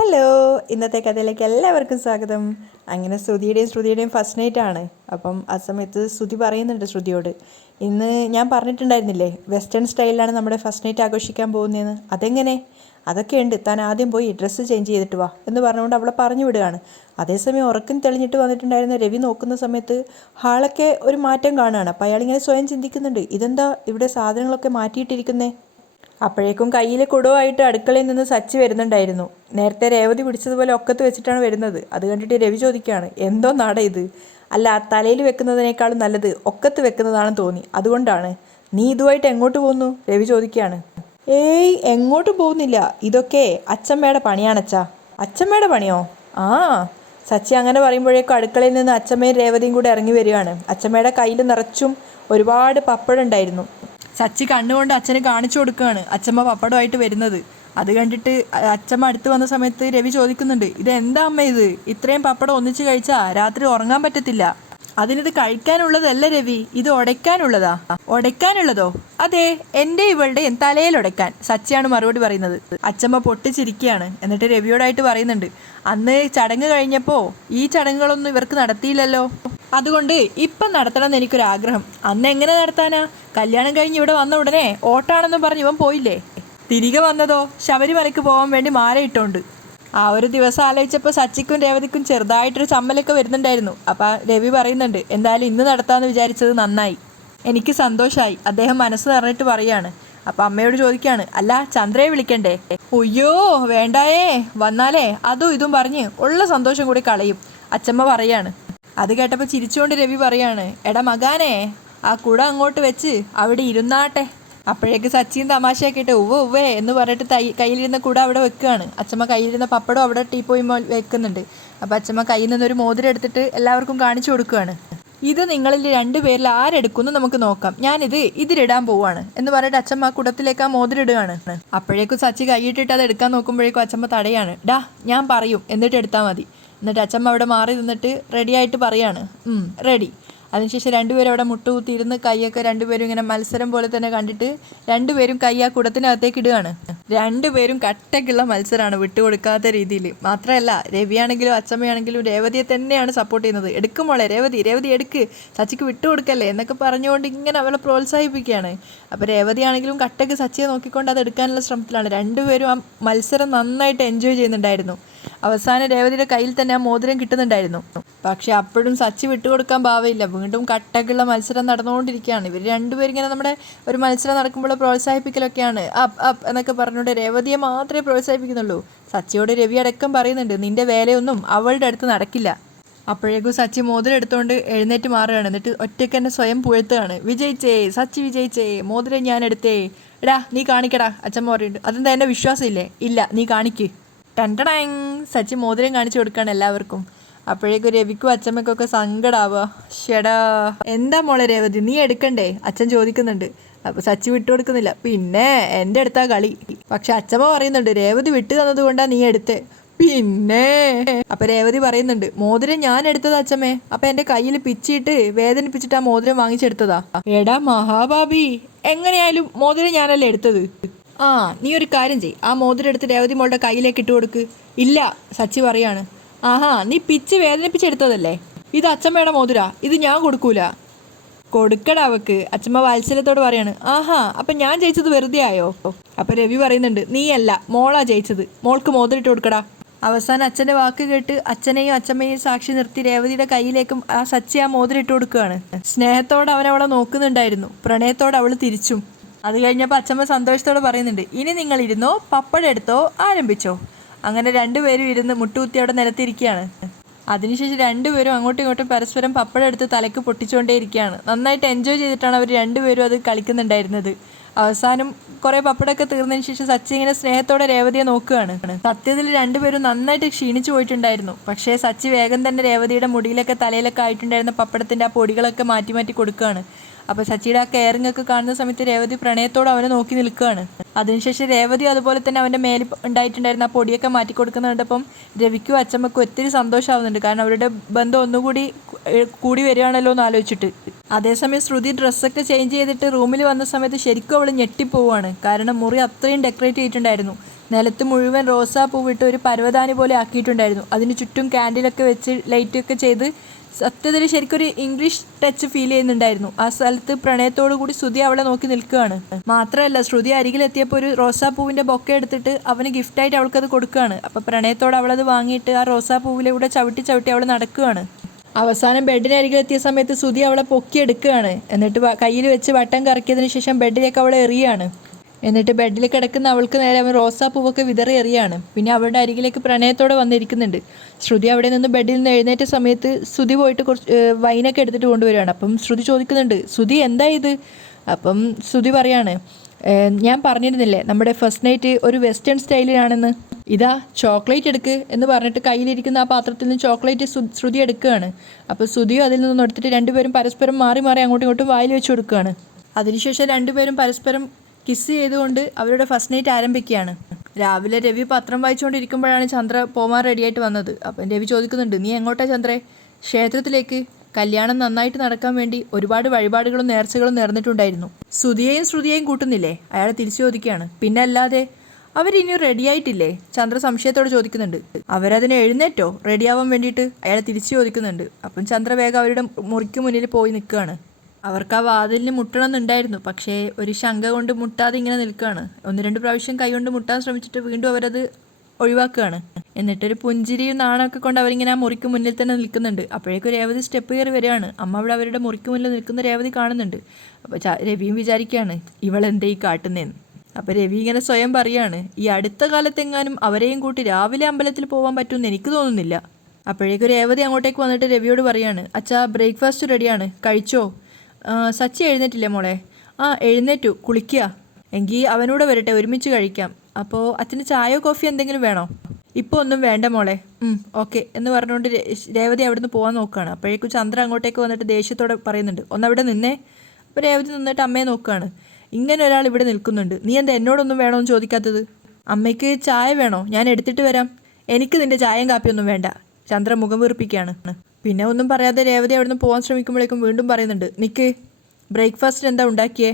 Hello, ഇന്നത്തെ കഥയിലേക്ക് എല്ലാവർക്കും സ്വാഗതം. അങ്ങനെ ശ്രുതിയുടെയും ഫസ്റ്റ് നൈറ്റ് ആണ്. അപ്പം ആ സമയത്ത് ശ്രുതി പറയുന്നുണ്ട് ശ്രുതിയോട്, ഇന്ന് ഞാൻ പറഞ്ഞിട്ടുണ്ടായിരുന്നില്ലേ വെസ്റ്റേൺ സ്റ്റൈലിലാണ് നമ്മുടെ ഫസ്റ്റ് നൈറ്റ് ആഘോഷിക്കാൻ പോകുന്നതെന്ന്. അതെങ്ങനെ? അതൊക്കെ ഉണ്ട്, താൻ ആദ്യം പോയി ഡ്രസ്സ് ചേഞ്ച് ചെയ്തിട്ട് വാ എന്ന് പറഞ്ഞുകൊണ്ട് അവളെ പറഞ്ഞു വിടുകയാണ്. അതേസമയം ഉറക്കം തെളിഞ്ഞിട്ട് വന്നിട്ടുണ്ടായിരുന്ന രവി നോക്കുന്ന സമയത്ത് ഹാളൊക്കെ ഒരു മാറ്റം കാണുകയാണ്. അപ്പോൾ അയാളിങ്ങനെ സ്വയം ചിന്തിക്കുന്നുണ്ട്, ഇതെന്താ ഇവിടെ സാധനങ്ങളൊക്കെ മാറ്റിയിട്ടിരിക്കുന്നേ. അപ്പോഴേക്കും കയ്യിൽ കുടവുമായിട്ട് അടുക്കളയിൽ നിന്ന് സച്ചി വരുന്നുണ്ടായിരുന്നു. നേരത്തെ രേവതി പിടിച്ചതുപോലെ ഒക്കത്ത് വെച്ചിട്ടാണ് വരുന്നത്. അത് കണ്ടിട്ട് രവി ചോദിക്കുകയാണ്, എന്തോ നാട ഇത്? അല്ല, തലയിൽ വെക്കുന്നതിനേക്കാളും നല്ലത് ഒക്കത്ത് വെക്കുന്നതാണെന്ന് തോന്നി, അതുകൊണ്ടാണ്. നീ ഇതുമായിട്ട് എങ്ങോട്ട് പോകുന്നു? രവി ചോദിക്കുകയാണ്. ഏയ്, എങ്ങോട്ടും പോകുന്നില്ല, ഇതൊക്കെ അച്ചമ്മയുടെ പണിയാണച്ചാ. അച്ചമ്മയുടെ പണിയോ? ആ. സച്ചി അങ്ങനെ പറയുമ്പോഴേക്കും അടുക്കളയിൽ നിന്ന് അച്ചമ്മയും രേവതിയും കൂടെ ഇറങ്ങി വരികയാണ്. അച്ചമ്മയുടെ കയ്യിൽ നിറച്ചും ഒരുപാട് പപ്പടം ഉണ്ടായിരുന്നു. സച്ചി കണ്ണുകൊണ്ട് അച്ഛന് കാണിച്ചു കൊടുക്കുകയാണ് അച്ചമ്മ പപ്പടമായിട്ട് വരുന്നത്. അത് കണ്ടിട്ട് അച്ചമ്മ അടുത്ത് വന്ന സമയത്ത് രവി ചോദിക്കുന്നുണ്ട്, ഇതെന്താ അമ്മ ഇത്? ഇത്രയും പപ്പടം ഒന്നിച്ച് കഴിച്ചാൽ രാത്രി ഉറങ്ങാൻ പറ്റത്തില്ല. അതിനിത് കഴിക്കാനുള്ളതല്ല രവി, ഇത് ഉടയ്ക്കാനുള്ളതാ. ഉടയ്ക്കാനുള്ളതോ? അതെ, എൻ്റെ ഇവളുടെയും തലയിൽ ഉടയ്ക്കാൻ. സച്ചിയാണ് മറുപടി പറയുന്നത്. അച്ചമ്മ പൊട്ടിച്ചിരിക്കുകയാണ്. എന്നിട്ട് രവിയോടായിട്ട് പറയുന്നുണ്ട്, അന്ന് ചടങ്ങ് കഴിഞ്ഞപ്പോൾ ഈ ചടങ്ങുകളൊന്നും ഇവർക്ക് നടത്തിയില്ലല്ലോ, അതുകൊണ്ട് ഇപ്പം നടത്തണം എന്ന് എനിക്കൊരാഗ്രഹം. അന്ന് എങ്ങനെ നടത്താനാ? കല്യാണം കഴിഞ്ഞ് ഇവിടെ വന്ന ഉടനെ ഓട്ടാണെന്ന് പറഞ്ഞ് ഇവൻ പോയില്ലേ. തിരികെ വന്നതോ ശബരിമലയ്ക്ക് പോകാൻ വേണ്ടി മാലയിട്ടോണ്ട്. ആ ഒരു ദിവസം ആലോചിച്ചപ്പോൾ സച്ചിക്കും രേവതിക്കും ചെറുതായിട്ടൊരു ചമ്മലൊക്കെ വരുന്നുണ്ടായിരുന്നു. അപ്പം രവി പറയുന്നുണ്ട്, എന്തായാലും ഇന്ന് നടത്താമെന്ന് വിചാരിച്ചത് നന്നായി, എനിക്ക് സന്തോഷമായി. അദ്ദേഹം മനസ്സ് നിറഞ്ഞിട്ട് പറയാണ്. അപ്പം അമ്മയോട് ചോദിക്കുകയാണ്, അല്ല ചന്ദ്രയെ വിളിക്കണ്ടേ? ഒയ്യോ വേണ്ടായേ, വന്നാലേ അതും ഇതും പറഞ്ഞ് ഉള്ള സന്തോഷം കൂടി കളയും, അച്ചമ്മ പറയാണ്. അത് കേട്ടപ്പോൾ ചിരിച്ചുകൊണ്ട് രവി പറയാണ്, എടാ മകാനെ, ആ കുട അങ്ങോട്ട് വെച്ച് അവിടെ ഇരുന്നാട്ടെ. അപ്പോഴേക്ക് സച്ചിൻ തമാശയൊക്കെ ഇട്ട് ഉവ്വേ എന്ന് പറഞ്ഞിട്ട് കയ്യിലിരുന്ന കുട അവിടെ വെക്കുകയാണ്. അച്ചമ്മ കയ്യിലിരുന്ന പപ്പടം അവിടെ ടീപ്പോയി വെക്കുന്നുണ്ട്. അപ്പോൾ അച്ചമ്മ കയ്യിൽ നിന്നൊരു മോതിരം എടുത്തിട്ട് എല്ലാവർക്കും കാണിച്ചു കൊടുക്കുകയാണ്. ഇത് നിങ്ങളിൽ രണ്ടുപേരിൽ ആരെടുക്കുന്നു നമുക്ക് നോക്കാം, ഞാനിത് ഇതിലിടാൻ പോവാണ് എന്ന് പറഞ്ഞിട്ട് അച്ചമ്മ കുടത്തിലേക്ക് ആ മോതിരം ഇടുകയാണ്. അപ്പോഴേക്കും സച്ചി കൈയിട്ടിട്ട് അത് എടുക്കാൻ നോക്കുമ്പോഴേക്കും അച്ചമ്മ തടയാണ്. ഡാ, ഞാൻ പറയും എന്നിട്ട് എടുത്താൽ മതി. എന്നിട്ട് അച്ചമ്മ അവിടെ മാറി നിന്നിട്ട് റെഡിയായിട്ട് പറയാണ്, റെഡി. അതിനുശേഷം രണ്ടുപേരും അവിടെ മുട്ടുകുത്തിയിരുന്ന് കൈയൊക്കെ രണ്ടുപേരും ഇങ്ങനെ മത്സരം പോലെ തന്നെ കണ്ടിട്ട് രണ്ടുപേരും കൈ ആ കുടത്തിനകത്തേക്ക് ഇടുകയാണ്. രണ്ടുപേരും കട്ടക്കുള്ള മത്സരമാണ്, വിട്ടുകൊടുക്കാത്ത രീതിയിൽ. മാത്രമല്ല രവിയാണെങ്കിലും അച്ചമ്മയാണെങ്കിലും രേവതിയെ തന്നെയാണ് സപ്പോർട്ട് ചെയ്യുന്നത്. എടുക്കുമോളെ രേവതി, രേവതി എടുക്ക്, സച്ചിക്ക് വിട്ടുകൊടുക്കല്ലേ എന്നൊക്കെ പറഞ്ഞുകൊണ്ട് ഇങ്ങനെ അവളെ പ്രോത്സാഹിപ്പിക്കുകയാണ്. അപ്പോൾ രേവതിയാണെങ്കിലും കട്ടക്ക് സച്ചിയെ നോക്കിക്കൊണ്ട് അത് എടുക്കാനുള്ള ശ്രമത്തിലാണ്. രണ്ടുപേരും ആ മത്സരം നന്നായിട്ട് എൻജോയ് ചെയ്യുന്നുണ്ടായിരുന്നു. അവസാനം രേവതിയുടെ കയ്യിൽ തന്നെ ആ മോതിരം കിട്ടുന്നുണ്ടായിരുന്നു. പക്ഷെ അപ്പോഴും സച്ചി വിട്ടുകൊടുക്കാൻ ഭാവമില്ല. വീണ്ടും കട്ടക്കുള്ള മത്സരം നടന്നുകൊണ്ടിരിക്കുകയാണ്. ഇവർ രണ്ടുപേരും ഇങ്ങനെ നമ്മുടെ ഒരു മത്സരം നടക്കുമ്പോൾ പ്രോത്സാഹിപ്പിക്കലൊക്കെയാണ്. അപ്പ് അപ്പ് എന്നൊക്കെ പറഞ്ഞുകൊണ്ട് രേവതിയെ മാത്രമേ പ്രോത്സാഹിപ്പിക്കുന്നുള്ളൂ. സച്ചിയോട് രവി അടക്കം പറയുന്നുണ്ട്, നിന്റെ വേലയൊന്നും അവളുടെ അടുത്ത് നടക്കില്ല. അപ്പോഴേക്കും സച്ചി മോതിരം എടുത്തുകൊണ്ട് എഴുന്നേറ്റ് മാറുകയാണ്. എന്നിട്ട് ഒറ്റയ്ക്ക് തന്നെ സ്വയം പുഴത്തുകയാണ്. വിജയിച്ചേ, സച്ചി വിജയിച്ചേ, മോതിരം ഞാൻ എടുത്തേ. എടാ നീ കാണിക്കടാ, അച്ഛമ്മ പറയുന്നുണ്ട്. അതെന്താ എന്നെ വിശ്വാസമില്ലേ? ഇല്ല, നീ കാണിക്ക്. ടണ്ടടാങ്, സച്ചി മോതിരം കാണിച്ചു കൊടുക്കുകയാണ് എല്ലാവർക്കും. അപ്പോഴേക്കും രവിക്കും അച്ഛമ്മക്കൊക്കെ സങ്കടാവുക. ഷെടാ, എന്താ മോളെ രേവതി, നീ എടുക്കണ്ടേ? അച്ഛൻ ചോദിക്കുന്നുണ്ട്. അപ്പോൾ സച്ചി വിട്ടുകൊടുക്കുന്നില്ല. പിന്നെ എൻ്റെ അടുത്താ കളി. പക്ഷെ അച്ഛമ്മ പറയുന്നുണ്ട്, രേവതി വിട്ടു തന്നത് കൊണ്ടാണ് നീ എടുത്തേ. പിന്നെ അപ്പം രേവതി പറയുന്നുണ്ട്, മോതിരം ഞാൻ എടുത്തത് അച്ഛമ്മേ. അപ്പം എൻ്റെ കയ്യിൽ പിച്ചിട്ട് വേദനിപ്പിച്ചിട്ട് ആ മോതിരം വാങ്ങിച്ചെടുത്തതാ. എടാ മഹാഭാബി, എങ്ങനെയായാലും മോതിരം ഞാനല്ലേ എടുത്തത്. ആ, നീ ഒരു കാര്യം ചെയ്, ആ മോതിരം എടുത്ത് രേവതി മോളുടെ കയ്യിലേക്ക് ഇട്ട് കൊടുക്ക്. ഇല്ല, സച്ചി പറയാണ്. ആഹാ, നീ പിച്ച് വേദനിപ്പിച്ചെടുത്തതല്ലേ, ഇത് അച്ചമ്മയുടെ മോതിര, ഇത് ഞാൻ കൊടുക്കൂല. കൊടുക്കട അവക്ക്, അച്ചമ്മ വാത്സല്യത്തോട് പറയാണ്. ആഹാ, അപ്പം ഞാൻ ജയിച്ചത് വെറുതെ ആയോ? അപ്പം രവി പറയുന്നുണ്ട്, നീയല്ല, മോളാ ജയിച്ചത്, മോൾക്ക് മോതിരിട്ട് കൊടുക്കടാ. അവസാനം അച്ഛൻ്റെ വാക്ക് കേട്ട് അച്ഛനെയും അച്ചമ്മയെയും സാക്ഷി നിർത്തി രേവതിയുടെ കയ്യിലേക്കും ആ സച്ചി ആ മോതിരിട്ട് കൊടുക്കുകയാണ്. സ്നേഹത്തോടെ അവനവളെ നോക്കുന്നുണ്ടായിരുന്നു, പ്രണയത്തോടെ അവൾ തിരിച്ചും. അത് കഴിഞ്ഞപ്പോൾ അച്ചമ്മ സന്തോഷത്തോടെ പറയുന്നുണ്ട്, ഇനി നിങ്ങൾ ഇരുന്നോ, പപ്പടം എടുത്തോ, ആരംഭിച്ചോ. അങ്ങനെ രണ്ടുപേരും ഇരുന്ന് മുട്ടുകുത്തി അവിടെ നിലത്തിരിക്കുകയാണ്. അതിനുശേഷം രണ്ടുപേരും അങ്ങോട്ടും ഇങ്ങോട്ടും പരസ്പരം പപ്പടം എടുത്ത് തലയ്ക്ക് പൊട്ടിച്ചുകൊണ്ടേയിരിക്കുകയാണ്. നന്നായിട്ട് എൻജോയ് ചെയ്തിട്ടാണ് അവർ രണ്ടുപേരും അത് കളിക്കുന്നുണ്ടായിരുന്നത്. അവസാനം കുറേ പപ്പടമൊക്കെ തീർന്നതിന് ശേഷം സച്ചി ഇങ്ങനെ സ്നേഹത്തോടെ രേവതിയെ നോക്കുകയാണ്. സത്യത്തിൽ രണ്ടുപേരും നന്നായിട്ട് ക്ഷീണിച്ചു പോയിട്ടുണ്ടായിരുന്നു. പക്ഷേ സച്ചി വേഗം തന്നെ രേവതിയുടെ മുടിയിലൊക്കെ തലയിലൊക്കെ ആയിട്ടുണ്ടായിരുന്ന പപ്പടത്തിൻ്റെ ആ പൊടികളൊക്കെ മാറ്റി മാറ്റി കൊടുക്കുകയാണ്. അപ്പോൾ സച്ചിയുടെ ആ കെയറിംഗ് ഒക്കെ കാണുന്ന സമയത്ത് രേവതി പ്രണയത്തോടെ അവനെ നോക്കി നിൽക്കുകയാണ്. അതിനുശേഷം രേവതി അതുപോലെ തന്നെ അവൻ്റെ മേലിൽ ഉണ്ടായിട്ടുണ്ടായിരുന്ന ആ പൊടിയൊക്കെ മാറ്റി കൊടുക്കുന്നുണ്ടപ്പം രവിക്കും അച്ചമ്മക്കും ഒത്തിരി സന്തോഷമാവുന്നുണ്ട്. കാരണം അവരുടെ ബന്ധം ഒന്നുകൂടി കൂടി വരികയാണല്ലോ എന്ന് ആലോചിച്ചിട്ട്. അതേസമയം ശ്രുതി ഡ്രസ്സൊക്കെ ചേഞ്ച് ചെയ്തിട്ട് റൂമിൽ വന്ന സമയത്ത് ശരിക്കും അവൾ ഞെട്ടിപ്പോവാണ്. കാരണം മുറി അത്രയും ഡെക്കറേറ്റ് ചെയ്തിട്ടുണ്ടായിരുന്നു. നിലത്ത് മുഴുവൻ റോസാപ്പൂവിട്ട് ഒരു പരവതാനി പോലെ ആക്കിയിട്ടുണ്ടായിരുന്നു. അതിന് ചുറ്റും ക്യാൻഡിലൊക്കെ വെച്ച് ലൈറ്റൊക്കെ ചെയ്ത് സത്യത്തിൽ ശരിക്കൊരു ഇംഗ്ലീഷ് ടച്ച് ഫീൽ ചെയ്യുന്നുണ്ടായിരുന്നു. ആ സ്ഥലത്ത് പ്രണയത്തോടു കൂടി ശ്രുതി അവളെ നോക്കി നിൽക്കുകയാണ്. മാത്രമല്ല ശ്രുതി അരികിലെത്തിയപ്പോൾ ഒരു റോസാപ്പൂവിൻ്റെ ബൊക്കെ എടുത്തിട്ട് അവന് ഗിഫ്റ്റായിട്ട് അവൾക്കത് കൊടുക്കുകയാണ്. അപ്പോൾ പ്രണയത്തോടെ അവളത് വാങ്ങിയിട്ട് ആ റോസാപ്പൂവിലൂടെ ചവിട്ടി ചവിട്ടി അവൾ നടക്കുകയാണ്. അവസാനം ബെഡിന് അരികിലെത്തിയ സമയത്ത് ശ്രുതി അവളെ പൊക്കിയെടുക്കുകയാണ്. എന്നിട്ട് കയ്യിൽ വെച്ച് വട്ടം കറക്കിയതിന് ശേഷം ബെഡിലേക്ക് അവളെ എറിയാണ്. എന്നിട്ട് ബെഡിൽ കിടക്കുന്ന അവൾക്ക് നേരെ അവൻ റോസാപ്പൂവൊക്കെ വിതറി എറിയാണ്. പിന്നെ അവളുടെ അരികിലേക്ക് പ്രണയത്തോടെ വന്നിരിക്കുന്നുണ്ട്. ശ്രുതി അവിടെ നിന്ന് ബെഡിൽ നിന്ന് എഴുന്നേറ്റ സമയത്ത് ശ്രുതി പോയിട്ട് കുറച്ച് വൈനൊക്കെ എടുത്തിട്ട് കൊണ്ടുവരികയാണ്. അപ്പം ശ്രുതി ചോദിക്കുന്നുണ്ട്, ശ്രുതി എന്താ ഇത്? അപ്പം ശ്രുതി പറയാണ്, ഞാൻ പറഞ്ഞിരുന്നില്ലേ നമ്മുടെ ഫസ്റ്റ് നൈറ്റ് ഒരു വെസ്റ്റേൺ സ്റ്റൈലിലാണെന്ന്. ഇതാ ചോക്ലേറ്റ് എടുക്ക് എന്ന് പറഞ്ഞിട്ട് കയ്യിലിരിക്കുന്ന ആ പാത്രത്തിൽ നിന്ന് ചോക്ലേറ്റ് ശ്രുതി എടുക്കുകയാണ്. അപ്പോൾ ശ്രുതിയും അതിൽ നിന്നും എടുത്തിട്ട് രണ്ടുപേരും പരസ്പരം മാറി മാറി അങ്ങോട്ടും ഇങ്ങോട്ടും വായിൽ വെച്ച് കൊടുക്കുകയാണ്. അതിനുശേഷം രണ്ടുപേരും പരസ്പരം കിസ് ചെയ്തുകൊണ്ട് അവരുടെ ഫസ്റ്റ് നൈറ്റ് ആരംഭിക്കുകയാണ്. രാവിലെ രവി പത്രം വായിച്ചുകൊണ്ടിരിക്കുമ്പോഴാണ് ചന്ദ്ര പോവാൻ റെഡിയായിട്ട് വന്നത്. അപ്പം രവി ചോദിക്കുന്നുണ്ട്, നീ എങ്ങോട്ടാ ചന്ദ്രേ? ക്ഷേത്രത്തിലേക്ക്. കല്യാണം നന്നായിട്ട് നടക്കാൻ വേണ്ടി ഒരുപാട് വഴിപാടുകളും നേർച്ചകളും നേർന്നിട്ടുണ്ടായിരുന്നു. ശ്രുതിയെയും ശ്രുതിയെയും കൂട്ടുന്നില്ലേ? അയാൾ തിരിച്ചു ചോദിക്കുകയാണ്. പിന്നെ അല്ലാതെ അവരിനിയും റെഡിയായിട്ടില്ലേ? ചന്ദ്ര സംശയത്തോടെ ചോദിക്കുന്നുണ്ട്. അവരതിന് എഴുന്നേറ്റോ റെഡിയാവാൻ വേണ്ടിയിട്ട്? അയാൾ തിരിച്ചു ചോദിക്കുന്നുണ്ട്. അപ്പം ചന്ദ്ര വേഗം അവരുടെ മുറിക്ക് മുന്നിൽ പോയി നിൽക്കുകയാണ്. അവർക്ക് ആ വാതിലിന് മുട്ടണമെന്നുണ്ടായിരുന്നു. പക്ഷേ ഒരു ശങ്ക കൊണ്ട് മുട്ടാതെ ഇങ്ങനെ നിൽക്കുകയാണ്. 1-2 പ്രാവശ്യം കൈ കൊണ്ട് മുട്ടാൻ ശ്രമിച്ചിട്ട് വീണ്ടും അവരത് ഒഴിവാക്കുകയാണ്. എന്നിട്ടൊരു പുഞ്ചിരിയും നാണമൊക്കെ കൊണ്ട് അവരിങ്ങനെ ആ മുറിക്ക് മുന്നിൽ തന്നെ നിൽക്കുന്നുണ്ട്. അപ്പോഴേക്കും രേവതി സ്റ്റെപ്പ് കയറി വരികയാണ്. അമ്മ അവിടെ അവരുടെ മുറിക്ക് മുന്നിൽ നിൽക്കുന്ന രേവതി കാണുന്നുണ്ട്. അപ്പോൾ രവിയും വിചാരിക്കുകയാണ്, ഇവളെന്തേ ഈ കാട്ടുന്നതെന്ന്. അപ്പോൾ രവി ഇങ്ങനെ സ്വയം പറയുകയാണ്, ഈ അടുത്ത കാലത്തെങ്ങാനും അവരെയും കൂട്ടി രാവിലെ അമ്പലത്തിൽ പോകാൻ പറ്റുമെന്ന് എനിക്ക് തോന്നുന്നില്ല. അപ്പോഴേക്കും രേവതി അങ്ങോട്ടേക്ക് വന്നിട്ട് രവിയോട് പറയാണ്, അച്ഛാ ബ്രേക്ക്ഫാസ്റ്റ് റെഡിയാണ്, കഴിച്ചോ? സച്ചി എഴുന്നേറ്റില്ലേ മോളെ? എഴുന്നേറ്റു, കുളിക്കുക. എങ്കിൽ അവനൂടെ വരട്ടെ, ഒരുമിച്ച് കഴിക്കാം. അപ്പോൾ അച്ഛന് ചായയോ കോഫിയോ എന്തെങ്കിലും വേണോ? ഇപ്പോൾ ഒന്നും വേണ്ട മോളെ. ഓക്കെ എന്ന് പറഞ്ഞുകൊണ്ട് രേവതി അവിടുന്ന് പോകാൻ നോക്കുകയാണ്. അപ്പോഴേക്കും ചന്ദ്ര അങ്ങോട്ടേക്ക് വന്നിട്ട് ദേഷ്യത്തോടെ പറയുന്നുണ്ട്, ഒന്നവിടെ നിന്നേ. അപ്പോൾ രേവതി നിന്നിട്ട് അമ്മയെ നോക്കുകയാണ്. ഇങ്ങനെ ഒരാൾ ഇവിടെ നിൽക്കുന്നുണ്ട്, നീ എന്താ എന്നോടൊന്നും വേണമെന്ന് ചോദിക്കാത്തത്? അമ്മയ്ക്ക് ചായ വേണോ? ഞാൻ എടുത്തിട്ട് വരാം. എനിക്ക് നിൻ്റെ ചായയും കാപ്പിയൊന്നും വേണ്ട. ചന്ദ്ര മുഖം വീർപ്പിക്കുകയാണ്. പിന്നെ ഒന്നും പറയാതെ രേവതി അവിടുന്ന് പോകാൻ ശ്രമിക്കുമ്പോഴേക്കും വീണ്ടും പറയുന്നുണ്ട്, നിക്ക്, ബ്രേക്ക്ഫാസ്റ്റ് എന്താ ഉണ്ടാക്കിയേ?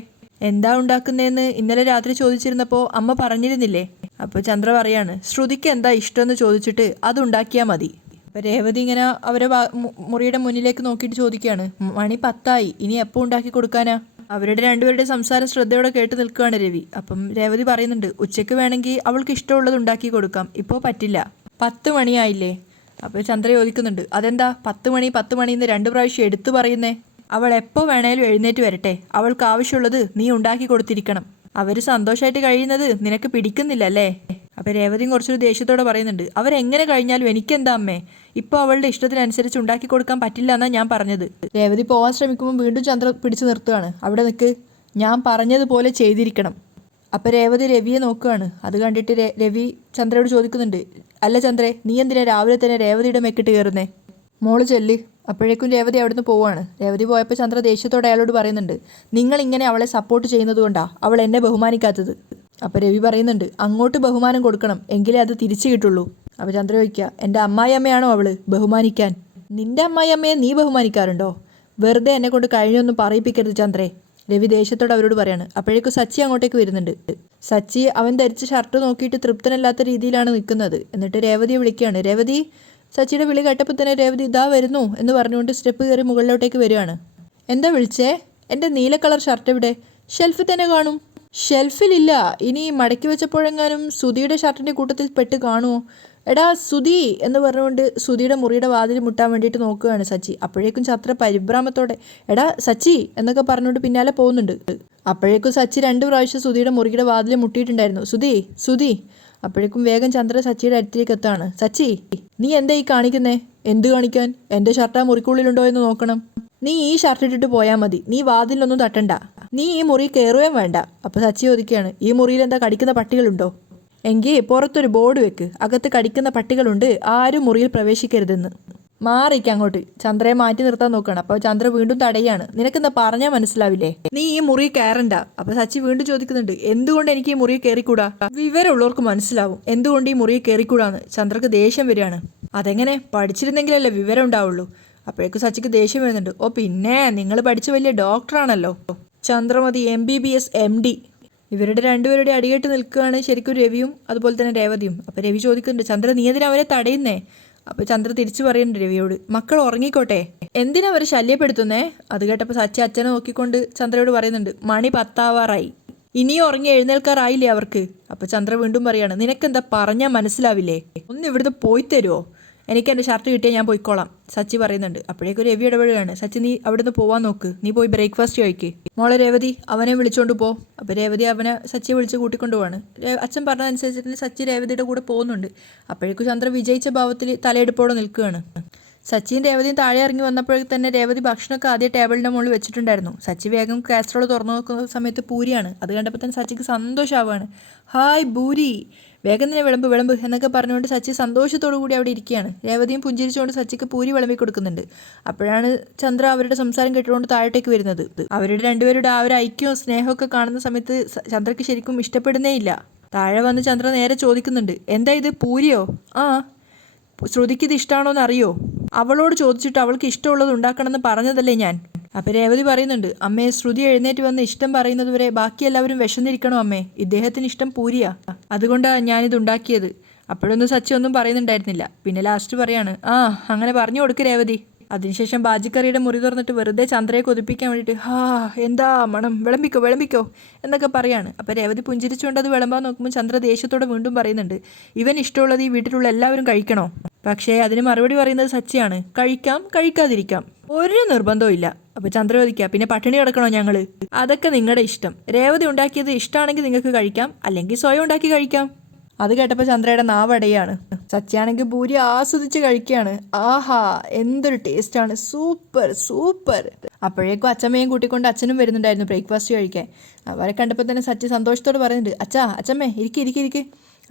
എന്താ ഉണ്ടാക്കുന്നതെന്ന് ഇന്നലെ രാത്രി ചോദിച്ചിരുന്നപ്പോൾ അമ്മ പറഞ്ഞിരുന്നില്ലേ? അപ്പോൾ ചന്ദ്ര പറയാണ്, ശ്രുതിക്ക് എന്താ ഇഷ്ടമെന്ന് ചോദിച്ചിട്ട് അത് ഉണ്ടാക്കിയാൽ മതി. അപ്പോൾ രേവതി ഇങ്ങനെ അവരെ മുറിയുടെ മുന്നിലേക്ക് നോക്കിയിട്ട് ചോദിക്കുകയാണ്, മണി 10 ഇനി എപ്പോൾ ഉണ്ടാക്കി കൊടുക്കാനാ? അവരുടെ രണ്ടുപേരുടെ സംസാരം ശ്രദ്ധയോടെ കേട്ട് നിൽക്കുകയാണ് രവി. അപ്പം രേവതി പറയുന്നുണ്ട്, ഉച്ചയ്ക്ക് വേണമെങ്കിൽ അവൾക്ക് ഇഷ്ടമുള്ളത് ഉണ്ടാക്കി കൊടുക്കാം, ഇപ്പോൾ പറ്റില്ല. 10 മണിയായില്ലേ? അപ്പോൾ ചന്ദ്ര ചോദിക്കുന്നുണ്ട്, അതെന്താ 10 മണി എന്ന് 2 പ്രാവശ്യം എടുത്തു പറയുന്നേ? അവൾ എപ്പോൾ വേണേലും എഴുന്നേറ്റ് വരട്ടെ, അവൾക്ക് ആവശ്യമുള്ളത് നീ ഉണ്ടാക്കി കൊടുത്തിരിക്കണം. അവർ സന്തോഷമായിട്ട് കഴിയുന്നത് നിനക്ക് പിടിക്കുന്നില്ല അല്ലേ? അപ്പോൾ രേവതിയും കുറച്ചൊരു ദേഷ്യത്തോടെ പറയുന്നുണ്ട്, അവരെങ്ങനെ കഴിഞ്ഞാലും എനിക്കെന്താ അമ്മേ, ഇപ്പോൾ അവളുടെ ഇഷ്ടത്തിനനുസരിച്ച് ഉണ്ടാക്കി കൊടുക്കാൻ പറ്റില്ല എന്നാണ് ഞാൻ പറഞ്ഞത്. രേവതി പോകാൻ ശ്രമിക്കുമ്പോൾ വീണ്ടും ചന്ദ്ര പിടിച്ചു നിർത്തുകയാണ്. അവിടെ നിൽക്ക്, ഞാൻ പറഞ്ഞതുപോലെ ചെയ്തിരിക്കണം. അപ്പോൾ രേവതി രവിയെ നോക്കുകയാണ്. അത് കണ്ടിട്ട് രവി ചന്ദ്രയോട് ചോദിക്കുന്നുണ്ട്, അല്ല ചന്ദ്രേ, നീ എന്തിനാ രാവിലെ തന്നെ രേവതിയുടെ മെക്കിട്ട് കയറുന്നേ? മോള് ചെല്ല്. അപ്പോഴേക്കും രേവതി അവിടുന്ന് പോവാണ്. രേവതി പോയപ്പോൾ ചന്ദ്ര ദേഷ്യത്തോടെ അയാളോട് പറയുന്നുണ്ട്, നിങ്ങളിങ്ങനെ അവളെ സപ്പോർട്ട് ചെയ്യുന്നത് കൊണ്ടാണ് അവൾ എന്നെ ബഹുമാനിക്കാത്തത്. അപ്പോൾ രവി പറയുന്നുണ്ട്, അങ്ങോട്ട് ബഹുമാനം കൊടുക്കണം, എങ്കിലേ അത് തിരിച്ചു കിട്ടുള്ളൂ. അപ്പോൾ ചന്ദ്ര ചോദിക്കുക, എൻ്റെ അമ്മായിയമ്മയാണോ അവള് ബഹുമാനിക്കാൻ? നിൻ്റെ അമ്മായിയമ്മയെ നീ ബഹുമാനിക്കാറുണ്ടോ? വെറുതെ എന്നെ കൊണ്ട് കഴിഞ്ഞൊന്നും പറയിപ്പിക്കരുത് ചന്ദ്രേ, രവി ദേഷ്യത്തോടെ അവരോട് പറയാണ്. അപ്പോഴേക്കും സച്ചി അങ്ങോട്ടേക്ക് വരുന്നുണ്ട്. സച്ചി അവൻ ധരിച്ച ഷർട്ട് നോക്കിയിട്ട് തൃപ്തനല്ലാത്ത രീതിയിലാണ് നിൽക്കുന്നത്. എന്നിട്ട് രേവതിയെ വിളിക്കുകയാണ്. രേവതി. സച്ചിയുടെ വിളി കേട്ടപ്പോൾ തന്നെ രേവതി ഇതാ വരുന്നു എന്ന് പറഞ്ഞുകൊണ്ട് സ്റ്റെപ്പ് കയറി മുകളിലോട്ടേക്ക് വരികയാണ്. എന്താ വിളിച്ചേ? എൻ്റെ നീല കളർ ഷർട്ട് എവിടെ? ഷെൽഫിൽ തന്നെ കാണും. ഷെൽഫിലില്ല, ഇനി മടക്കി വെച്ചപ്പോഴെങ്ങാനും സുധിയുടെ ഷർട്ടിൻ്റെ കൂട്ടത്തിൽ പെട്ട് കാണുമോ? എടാ സുധി എന്ന് പറഞ്ഞുകൊണ്ട് സുധിയുടെ മുറിയുടെ വാതിൽ മുട്ടാൻ വേണ്ടിയിട്ട് നോക്കുകയാണ് സച്ചി. അപ്പോഴേക്കും ചന്ദ്ര പരിഭ്രാമത്തോടെ എടാ സച്ചി എന്നൊക്കെ പറഞ്ഞുകൊണ്ട് പിന്നാലെ പോകുന്നുണ്ട്. അപ്പോഴേക്കും സച്ചി 2 പ്രാവശ്യം സുധിയുടെ മുറിയുടെ വാതിൽ മുട്ടിയിട്ടുണ്ടായിരുന്നു. സുധി. അപ്പോഴേക്കും വേഗം ചന്ദ്ര സച്ചിയുടെ അടുത്തേക്ക് എത്താണ്. സച്ചി, നീ എന്താ ഈ കാണിക്കുന്നേ? എന്ത് കാണിക്കാൻ? എൻ്റെ ഷർട്ട് ആ മുറിക്കുള്ളിലുണ്ടോ എന്ന് നോക്കണം. നീ ഈ ഷർട്ട് ഇട്ടിട്ട് പോയാൽ മതി, നീ വാതിലൊന്നും തട്ടണ്ട, നീ ഈ മുറി കയറുകയും വേണ്ട. അപ്പോൾ സച്ചി ചോദിക്കുകയാണ്, ഈ മുറിയിൽ എന്താ കടിക്കുന്ന പട്ടികളുണ്ടോ? എങ്കിൽ പുറത്തൊരു ബോർഡ് വെക്ക്, അകത്ത് കടിക്കുന്ന പട്ടികളുണ്ട്, ആരും മുറിയിൽ പ്രവേശിക്കരുതെന്ന്. മാറിക്ക് അങ്ങോട്ട്. ചന്ദ്രയെ മാറ്റി നിർത്താൻ നോക്കുകയാണ്. അപ്പോൾ ചന്ദ്ര വീണ്ടും തടയാണ്. നിനക്കെന്താ പറഞ്ഞാൽ മനസ്സിലാവില്ലേ? നീ ഈ മുറി കയറണ്ട. അപ്പോൾ സച്ചി വീണ്ടും ചോദിക്കുന്നുണ്ട്, എന്തുകൊണ്ട് എനിക്ക് ഈ മുറിയിൽ കയറിക്കൂടാ? വിവരമുള്ളവർക്ക് മനസ്സിലാവും എന്തുകൊണ്ട് ഈ മുറിയിൽ കയറിക്കൂടാന്ന്. ചന്ദ്രക്ക് ദേഷ്യം വരികയാണ്. അതെങ്ങനെ? പഠിച്ചിരുന്നെങ്കിലല്ലേ വിവരം ഉണ്ടാവുള്ളൂ. അപ്പോഴേക്കും സച്ചിക്ക് ദേഷ്യം വരുന്നുണ്ട്. ഓ പിന്നെ, നിങ്ങൾ പഠിച്ച വലിയ ഡോക്ടറാണല്ലോ, ചന്ദ്രമതി MBBS MD. ഇവരുടെ രണ്ടുപേരുടെ അടികെട്ട് നിൽക്കുകയാണ് ശരിക്കും രവിയും അതുപോലെ തന്നെ രേവതിയും. അപ്പോൾ രവി ചോദിക്കുന്നുണ്ട്, ചന്ദ്ര നീ എന്തിനാ അവരെ തടയുന്നേ? അപ്പോൾ ചന്ദ്ര തിരിച്ചു പറയുന്നുണ്ട് രവിയോട്, മക്കൾ ഉറങ്ങിക്കോട്ടെ, എന്തിനാ അവരെ ശല്യപ്പെടുത്തുന്നേ? അത് കേട്ടപ്പോൾ സച്ചി അച്ഛനെ നോക്കിക്കൊണ്ട് ചന്ദ്രയോട് പറയുന്നുണ്ട്, മണി 10 ഇനിയും ഉറങ്ങി എഴുന്നേൽക്കാറായില്ലേ അവർക്ക്? അപ്പോൾ ചന്ദ്ര വീണ്ടും പറയാണ്, നിനക്കെന്താ പറഞ്ഞാൽ മനസ്സിലാവില്ലേ? ഒന്ന് ഇവിടുന്ന് പോയി തരുമോ? എനിക്ക് എൻ്റെ ഷർട്ട് കിട്ടിയാൽ ഞാൻ പോയിക്കോളാം, സച്ചി പറയുന്നുണ്ട്. അപ്പോഴേക്കും രവി ഇടപെടുകയാണ്, സച്ചി നീ അവിടുന്ന് പോവാൻ നോക്ക്, നീ പോയി ബ്രേക്ക്ഫാസ്റ്റ് കഴിക്ക്. മോളെ രേവതി അവനെ വിളിച്ചോണ്ട് പോ. അപ്പോൾ രേവതി അവനെ സച്ചിയെ വിളിച്ച് കൂട്ടിക്കൊണ്ട് പോവാണ്. അച്ഛൻ പറഞ്ഞതനുസരിച്ചിട്ട് സച്ചി രേവതിയുടെ കൂടെ പോകുന്നുണ്ട്. അപ്പോഴേക്കും ചന്ദ്ര വിജയിച്ച ഭാവത്തിൽ തലയെടുപ്പോടെ നിൽക്കുകയാണ്. സച്ചിയും രേവതിയും താഴെ ഇറങ്ങി വന്നപ്പോഴേക്ക് തന്നെ രേവതി ഭക്ഷണമൊക്കെ ആദ്യം ടേബിളിൻ്റെ മുകളിൽ വെച്ചിട്ടുണ്ടായിരുന്നു. സച്ചി വേഗം കാസറോൾ തുറന്നു നോക്കുന്ന സമയത്ത് പൂരിയാണ്. അത് കണ്ടപ്പോൾ തന്നെ സച്ചിക്ക് സന്തോഷമാവുകയാണ്. ഹായ് ഭൂരി, വേഗം തന്നെ വിളമ്പ് എന്നൊക്കെ പറഞ്ഞുകൊണ്ട് സച്ചി സന്തോഷത്തോടു കൂടി അവിടെ ഇരിക്കുകയാണ്. രേവതിയും പുഞ്ചിരിച്ചുകൊണ്ട് സച്ചിക്ക് പൂരി വിളമ്പി കൊടുക്കുന്നുണ്ട്. അപ്പോഴാണ് ചന്ദ്ര അവരുടെ സംസാരം കേട്ടുകൊണ്ട് താഴോട്ടേക്ക് വരുന്നത്. അവരുടെ രണ്ടുപേരുടെ ആ ഒരു ഐക്യവും സ്നേഹമൊക്കെ കാണുന്ന സമയത്ത് ചന്ദ്രയ്ക്ക് ശരിക്കും ഇഷ്ടപ്പെടുന്നേ ഇല്ല. താഴെ വന്ന് ചന്ദ്ര നേരെ ചോദിക്കുന്നുണ്ട്, എന്താ ഇത് പൂരിയോ? ആ, ശ്രുതിക്ക് ഇത് ഇഷ്ടമാണോ എന്ന് അറിയോ? അവളോട് ചോദിച്ചിട്ട് അവൾക്ക് ഇഷ്ടമുള്ളത് ഉണ്ടാക്കണമെന്ന് പറഞ്ഞതല്ലേ ഞാൻ. അപ്പം രേവതി പറയുന്നുണ്ട്, അമ്മേ ശ്രുതി എഴുന്നേറ്റ് വന്ന് ഇഷ്ടം പറയുന്നത് വരെ ബാക്കി എല്ലാവരും വിശന്നിരിക്കണോ അമ്മേ? ഇദ്ദേഹത്തിന് ഇഷ്ടം പൂരിയാ, അതുകൊണ്ടാണ് ഞാനിത് ഉണ്ടാക്കിയത്. അപ്പോഴൊന്നും സച്ചി ഒന്നും പറയുന്നുണ്ടായിരുന്നില്ല. പിന്നെ ലാസ്റ്റ് പറയാണ്, ആ അങ്ങനെ പറഞ്ഞു കൊടുക്ക് രേവതി. അതിനുശേഷം ബാജിക്കറിയുടെ മുറി തുറന്നിട്ട് വെറുതെ ചന്ദ്രയെ കൊതിപ്പിക്കാൻ വേണ്ടിയിട്ട്, എന്താ മണം, വിളമ്പിക്കോ എന്നൊക്കെ പറയാണ്. അപ്പോൾ രേവതി പുഞ്ചിരിച്ചുകൊണ്ട് അത് വിളമ്പാൻ നോക്കുമ്പോൾ ചന്ദ്ര ദേഷ്യത്തോടെ വീണ്ടും പറയുന്നുണ്ട്, ഇവൻ ഇഷ്ടമുള്ളത് ഈ വീട്ടിലുള്ള എല്ലാവരും കഴിക്കണോ? പക്ഷേ അതിന് മറുപടി പറയുന്നത് സച്ചിയാണ്, കഴിക്കാം കഴിക്കാതിരിക്കാം, ഒരു നിർബന്ധവും ഇല്ല. അപ്പോൾ ചന്ദ്ര ചോദിക്കുക, പിന്നെ പട്ടിണി കിടക്കണോ ഞങ്ങൾ? അതൊക്കെ നിങ്ങളുടെ ഇഷ്ടം. രേവതി ഉണ്ടാക്കിയത് ഇഷ്ടമാണെങ്കിൽ നിങ്ങൾക്ക് കഴിക്കാം, അല്ലെങ്കിൽ സ്വയം ഉണ്ടാക്കി കഴിക്കാം. അത് കേട്ടപ്പോൾ ചന്ദ്രയുടെ നാവടയാണ്. സച്ചിയാണെങ്കിൽ പൂരി ആസ്വദിച്ച് കഴിക്കുകയാണ്. ആഹാ, എന്തൊരു ടേസ്റ്റാണ്, സൂപ്പർ. അപ്പോഴേക്കും അച്ഛമ്മയും കൂട്ടിക്കൊണ്ട് അച്ഛനും വരുന്നുണ്ടായിരുന്നു ബ്രേക്ക്ഫാസ്റ്റ് കഴിക്കാൻ. അവരെ കണ്ടപ്പോൾ തന്നെ സച്ചി സന്തോഷത്തോട് പറയുന്നുണ്ട്, അച്ഛമ്മേ ഇരിക്ക്.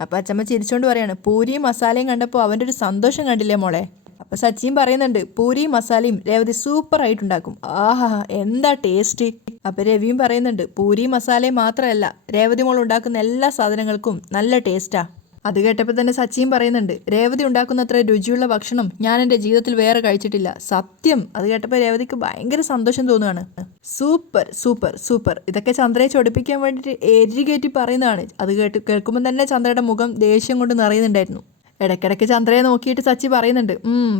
അപ്പോൾ അച്ഛമ്മ ചിരിച്ചുകൊണ്ട് പറയാണ്, പൂരിയും മസാലയും കണ്ടപ്പോൾ അവൻ്റെ ഒരു സന്തോഷം കണ്ടില്ലേ മോളെ? അപ്പോൾ സച്ചിയും പറയുന്നുണ്ട്, പൂരിയും മസാലയും രേവതി സൂപ്പറായിട്ടുണ്ടാക്കും, ആഹാ എന്താ ടേസ്റ്റ്. അപ്പോൾ രവിയും പറയുന്നുണ്ട്, പൂരിയും മസാലയും മാത്രമല്ല രേവതി മോൾ ഉണ്ടാക്കുന്ന എല്ലാ സാധനങ്ങൾക്കും നല്ല ടേസ്റ്റാ. അത് കേട്ടപ്പോൾ തന്നെ സച്ചിയും പറയുന്നുണ്ട്, രേവതി ഉണ്ടാക്കുന്നത്ര രുചിയുള്ള ഭക്ഷണം ഞാൻ എൻ്റെ ജീവിതത്തിൽ വേറെ കഴിച്ചിട്ടില്ല, സത്യം. അത് കേട്ടപ്പോൾ രേവതിക്ക് ഭയങ്കര സന്തോഷം തോന്നുകയാണ്. സൂപ്പർ. ഇതൊക്കെ ചന്ദ്രയെ ചൊടിപ്പിക്കാൻ വേണ്ടിയിട്ട് എരികേറ്റി പറയുന്നതാണ്. അത് കേൾക്കുമ്പോൾ തന്നെ ചന്ദ്രയുടെ മുഖം ദേഷ്യം കൊണ്ട് നിറയുന്നുണ്ടായിരുന്നു. ഇടയ്ക്കിടയ്ക്ക് ചന്ദ്രയെ നോക്കിയിട്ട് സച്ചി പറയുന്നുണ്ട്,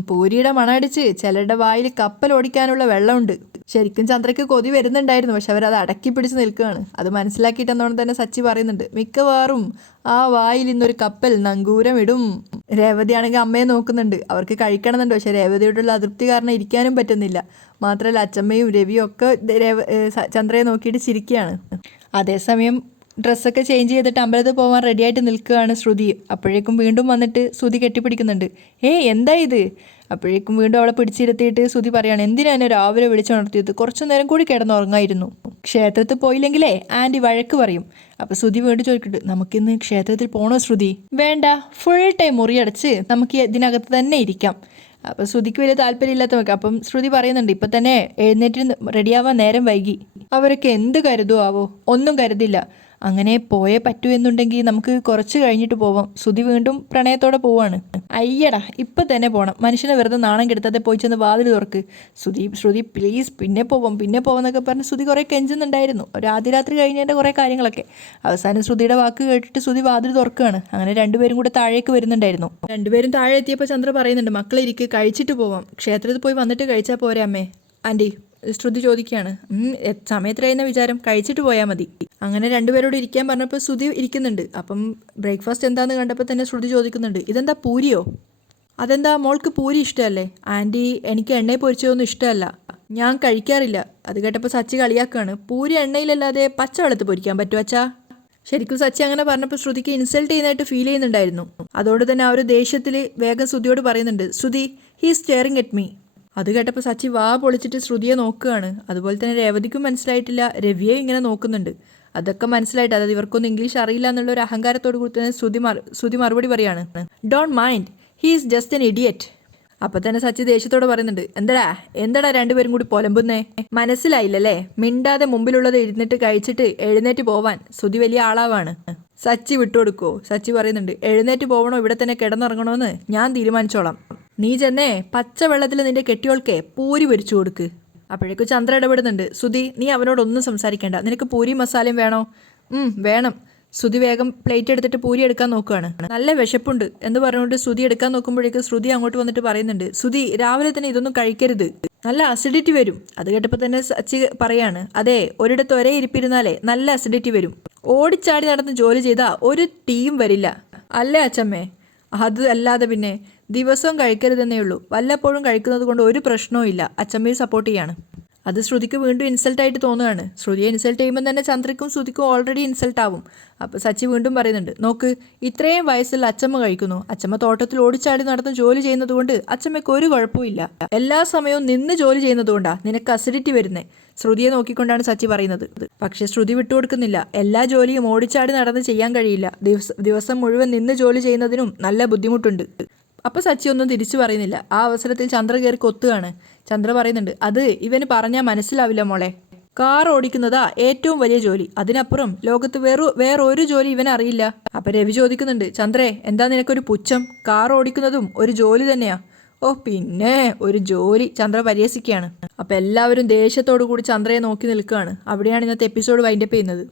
പൂരിയുടെ മണടിച്ച് ചിലരുടെ വായിൽ കപ്പൽ ഓടിക്കാനുള്ള വെള്ളമുണ്ട്. ശരിക്കും ചന്ദ്രയ്ക്ക് കൊതി വരുന്നുണ്ടായിരുന്നു, പക്ഷെ അവരത് അടക്കി പിടിച്ച് നിൽക്കുകയാണ്. അത് മനസ്സിലാക്കിയിട്ടെന്നോണം തന്നെ സച്ചി പറയുന്നുണ്ട്, മിക്കവാറും ആ വായിൽ ഇന്നൊരു കപ്പൽ നങ്കൂരം ഇടും. രേവതിയാണെങ്കിൽ അമ്മയെ നോക്കുന്നുണ്ട്, അവർക്ക് കഴിക്കണമെന്നുണ്ട്. പക്ഷെ രേവതിയോടുള്ള അതൃപ്തി കാരണം ഇരിക്കാനും പറ്റുന്നില്ല. മാത്രമല്ല അച്ചമ്മയും രവിയും ഒക്കെ ചന്ദ്രയെ നോക്കിയിട്ട് ചിരിക്കുകയാണ്. അതേസമയം ഡ്രസ്സൊക്കെ ചേഞ്ച് ചെയ്തിട്ട് അമ്പലത്തിൽ പോകാൻ റെഡിയായിട്ട് നിൽക്കുകയാണ് ശ്രുതി. അപ്പോഴേക്കും വീണ്ടും വന്നിട്ട് ശ്രുതി കെട്ടിപ്പിടിക്കുന്നുണ്ട്. എന്താ ഇത്? അപ്പോഴേക്കും വീണ്ടും അവളെ പിടിച്ചിരുത്തിയിട്ട് ശ്രുതി പറയാണ്, എന്തിനാ എന്നെ രാവിലെ വിളിച്ചുണർത്തിയത്? കുറച്ചു നേരം കൂടി കിടന്നുറങ്ങായിരുന്നു. ക്ഷേത്രത്തിൽ പോയില്ലെങ്കിലേ ആൻറ്റി വഴക്ക് പറയും. അപ്പോൾ ശ്രുതി വീണ്ടും ചോദിക്കുന്നുണ്ട്, നമുക്കിന്ന് ക്ഷേത്രത്തിൽ പോകണോ ശ്രുതി? വേണ്ട, ഫുൾ ടൈം മുറിയടച്ച് നമുക്ക് ഇതിനകത്ത് തന്നെ ഇരിക്കാം. അപ്പോൾ ശ്രുതിക്ക് വലിയ താല്പര്യമില്ലാത്ത നോക്കാം. അപ്പം ശ്രുതി പറയുന്നുണ്ട്, ഇപ്പം തന്നെ എഴുന്നേറ്റ് റെഡിയാവാൻ നേരം വൈകി. അവരൊക്കെ എന്ത് കരുതുമാവോ? ഒന്നും കരുതില്ല. അങ്ങനെ പോയേ പറ്റൂ എന്നുണ്ടെങ്കിൽ നമുക്ക് കുറച്ച് കഴിഞ്ഞിട്ട് പോവാം. ശ്രുതി വീണ്ടും പ്രണയത്തോടെ പോവാണ്. അയ്യടാ, ഇപ്പം തന്നെ പോകണം, മനുഷ്യനെ വെറുതെ നാണം കെടുത്താതെ പോയി ചെന്ന് വാതിൽ തുറക്ക്. ശ്രുതി പ്ലീസ്, പിന്നെ പോവാം എന്നൊക്കെ പറഞ്ഞ് ശ്രുതി കുറേ കെഞ്ചുന്നുണ്ടായിരുന്നു. ഒരു ആദ്യ രാത്രി കഴിഞ്ഞതിൻ്റെ കുറേ കാര്യങ്ങളൊക്കെ. അവസാനം ശ്രുതിയുടെ വാക്ക് കേട്ടിട്ട് ശ്രുതി വാതിൽ തുറക്കുകയാണ്. അങ്ങനെ രണ്ടുപേരും കൂടെ താഴേക്ക് വരുന്നുണ്ടായിരുന്നു. രണ്ടുപേരും താഴെ എത്തിയപ്പോൾ ചന്ദ്ര പറയുന്നുണ്ട്, മക്കളെ ഇരിക്ക്, കഴിച്ചിട്ട് പോവാം. ക്ഷേത്രത്തിൽ പോയി വന്നിട്ട് കഴിച്ചാൽ പോരെ അമ്മേ? ആൻറ്റി ശ്രുതി ചോദിക്കുകയാണ്. സമയത്തിലായിരുന്ന വിചാരം, കഴിച്ചിട്ട് പോയാൽ മതി. അങ്ങനെ രണ്ടുപേരോട് ഇരിക്കാൻ പറഞ്ഞപ്പോൾ ശ്രുതി ഇരിക്കുന്നുണ്ട്. അപ്പം ബ്രേക്ക്ഫാസ്റ്റ് എന്താണെന്ന് കണ്ടപ്പോൾ തന്നെ ശ്രുതി ചോദിക്കുന്നുണ്ട്, ഇതെന്താ പൂരിയോ? അതെന്താ മോൾക്ക് പൂരി ഇഷ്ടമല്ലേ? ആൻറ്റി എനിക്ക് എണ്ണയിൽ പൊരിച്ചതൊന്നും ഇഷ്ടമല്ല, ഞാൻ കഴിക്കാറില്ല. അത് കേട്ടപ്പോൾ സച്ചി കളിയാക്കുകയാണ്, പൂരി എണ്ണയിലല്ലാതെ പച്ചവെള്ളത്തിൽ പൊരിക്കാൻ പറ്റുമോ അച്ഛാ? ശരിക്കും സച്ചി അങ്ങനെ പറഞ്ഞപ്പോൾ ശ്രുതിക്ക് ഇൻസൾട്ട് ചെയ്യുന്നതായിട്ട് ഫീൽ ചെയ്യുന്നുണ്ടായിരുന്നു. അതുകൊണ്ട് തന്നെ ആ ഒരു ദേഷ്യത്തിൽ വേഗം ശ്രുതിയോട് പറയുന്നുണ്ട്, ശ്രുതി ഹീ സ്റ്റെയറിങ് അറ്റ് മീ. അത് കേട്ടപ്പോൾ സച്ചി വാ പൊളിച്ചിട്ട് ശ്രുതിയെ നോക്കുകയാണ്. അതുപോലെ തന്നെ രേവതിക്കും മനസ്സിലായിട്ടില്ല, രവിയെ ഇങ്ങനെ നോക്കുന്നുണ്ട്. അതൊക്കെ മനസ്സിലായിട്ട്, അതായത് ഇവർക്കൊന്നും ഇംഗ്ലീഷ് അറിയില്ല എന്നുള്ള ഒരു അഹങ്കാരത്തോട് കൂടി തന്നെ ശ്രുതി മറുപടി പറയാണ്, don't mind, he is just an idiot. അപ്പം തന്നെ സച്ചി ദേഷ്യത്തോട് പറയുന്നുണ്ട്, എന്താടാ രണ്ടുപേരും കൂടി പൊലമ്പുന്നേ? മനസ്സിലായില്ലല്ലേ? മിണ്ടാതെ മുമ്പിലുള്ളത് ഇരുന്നിട്ട് കഴിച്ചിട്ട് എഴുന്നേറ്റ് പോവാൻ. ശ്രുതി വലിയ ആളാവാണ്. സച്ചി വിട്ടുകൊടുക്കുമോ? സച്ചി പറയുന്നുണ്ട്, എഴുന്നേറ്റ് പോകണോ ഇവിടെ തന്നെ കിടന്നുറങ്ങണോന്ന് ഞാൻ തീരുമാനിച്ചോളാം. നീ ചെന്നേ പച്ചവെള്ളത്തിൽ നിന്റെ കെട്ടിയോൾക്കെ പൂരി പൊരിച്ചു കൊടുക്ക്. അപ്പോഴേക്കും ചന്ദ്ര ഇടപെടുന്നുണ്ട്, ശ്രുതി നീ അവനോടൊന്നും സംസാരിക്കേണ്ട, നിനക്ക് പൂരി മസാലയും വേണോ? വേണം. ശ്രുതി വേഗം പ്ലേറ്റ് എടുത്തിട്ട് പൂരി എടുക്കാൻ നോക്കുകയാണ്. നല്ല വിശപ്പുണ്ട് എന്ന് പറഞ്ഞുകൊണ്ട് ശ്രുതി എടുക്കാൻ നോക്കുമ്പോഴേക്ക് ശ്രുതി അങ്ങോട്ട് വന്നിട്ട് പറയുന്നുണ്ട്, ശ്രുതി രാവിലെ തന്നെ ഇതൊന്നും കഴിക്കരുത്, നല്ല അസിഡിറ്റി വരും. അത് കേട്ടപ്പോൾ തന്നെ സച്ചി പറയാണ്, അതെ, ഒരിടത്ത് ഒരേ ഇരിപ്പിരുന്നാലേ നല്ല അസിഡിറ്റി വരും. ഓടിച്ചാടി നടന്ന് ജോലി ചെയ്താൽ ഒരു ടീം വരില്ല അല്ലേ അച്ചമ്മേ? അത് അല്ലാതെ പിന്നെ ദിവസവും കഴിക്കരുതെന്നേ ഉള്ളൂ, വല്ലപ്പോഴും കഴിക്കുന്നത് കൊണ്ട് ഒരു പ്രശ്നവും ഇല്ല. അച്ചമ്മയെ സപ്പോർട്ട് ചെയ്യാണ്. അത് ശ്രുതിക്ക് വീണ്ടും ഇൻസൾട്ടായിട്ട് തോന്നുകയാണ്. ശ്രുതിയെ ഇൻസൾട്ട് ചെയ്യുമ്പോൾ തന്നെ ചന്ദ്രയ്ക്കും ശ്രുതിക്കും ഓൾറെഡി ഇൻസൾട്ട് ആവും. അപ്പോൾ സച്ചി വീണ്ടും പറയുന്നുണ്ട്, നോക്ക്, ഇത്രയും വയസ്സുള്ള അച്ചമ്മ കഴിക്കുന്നു. അച്ചമ്മ തോട്ടത്തിൽ ഓടിച്ചാടി നടന്ന് ജോലി ചെയ്യുന്നത് കൊണ്ട് അച്ചമ്മയ്ക്ക് ഒരു കുഴപ്പമില്ല. എല്ലാ സമയവും നിന്ന് ജോലി ചെയ്യുന്നത് കൊണ്ടാണ് നിനക്ക് അസിഡിറ്റി വരുന്നത്. ശ്രുതിയെ നോക്കിക്കൊണ്ടാണ് സച്ചി പറയുന്നത്. പക്ഷെ ശ്രുതി വിട്ടുകൊടുക്കുന്നില്ല. എല്ലാ ജോലിയും ഓടിച്ചാടി നടന്ന് ചെയ്യാൻ കഴിയില്ല. ദിവസം മുഴുവൻ നിന്ന് ജോലി ചെയ്യുന്നതിനും നല്ല ബുദ്ധിമുട്ടുണ്ട്. അപ്പോൾ സച്ചി ഒന്നും തിരിച്ചു പറയുന്നില്ല. ആ അവസരത്തിൽ ചന്ദ്ര കയറി കൊത്തുകയാണ്. ചന്ദ്ര പറയുന്നുണ്ട്, അത് ഇവന് പറഞ്ഞാൽ മനസ്സിലാവില്ല മോളെ. കാർ ഓടിക്കുന്നതാ ഏറ്റവും വലിയ ജോലി, അതിനപ്പുറം ലോകത്ത് വേറൊരു ജോലി ഇവൻ അറിയില്ല. അപ്പൊ രവി ചോദിക്കുന്നുണ്ട്, ചന്ദ്രേ, എന്താ നിനക്കൊരു പുച്ഛം? കാർ ഓടിക്കുന്നതും ഒരു ജോലി തന്നെയാ. ഓ പിന്നെ ഒരു ജോലി, ചന്ദ്ര പരിഹസിക്കുകയാണ്. അപ്പൊ എല്ലാവരും ദേഷ്യത്തോടു കൂടി ചന്ദ്രയെ നോക്കി നിൽക്കുകയാണ്. അവിടെയാണ് ഇന്നത്തെ എപ്പിസോഡ് വൈൻഡപ്പ് ചെയ്യുന്നത്.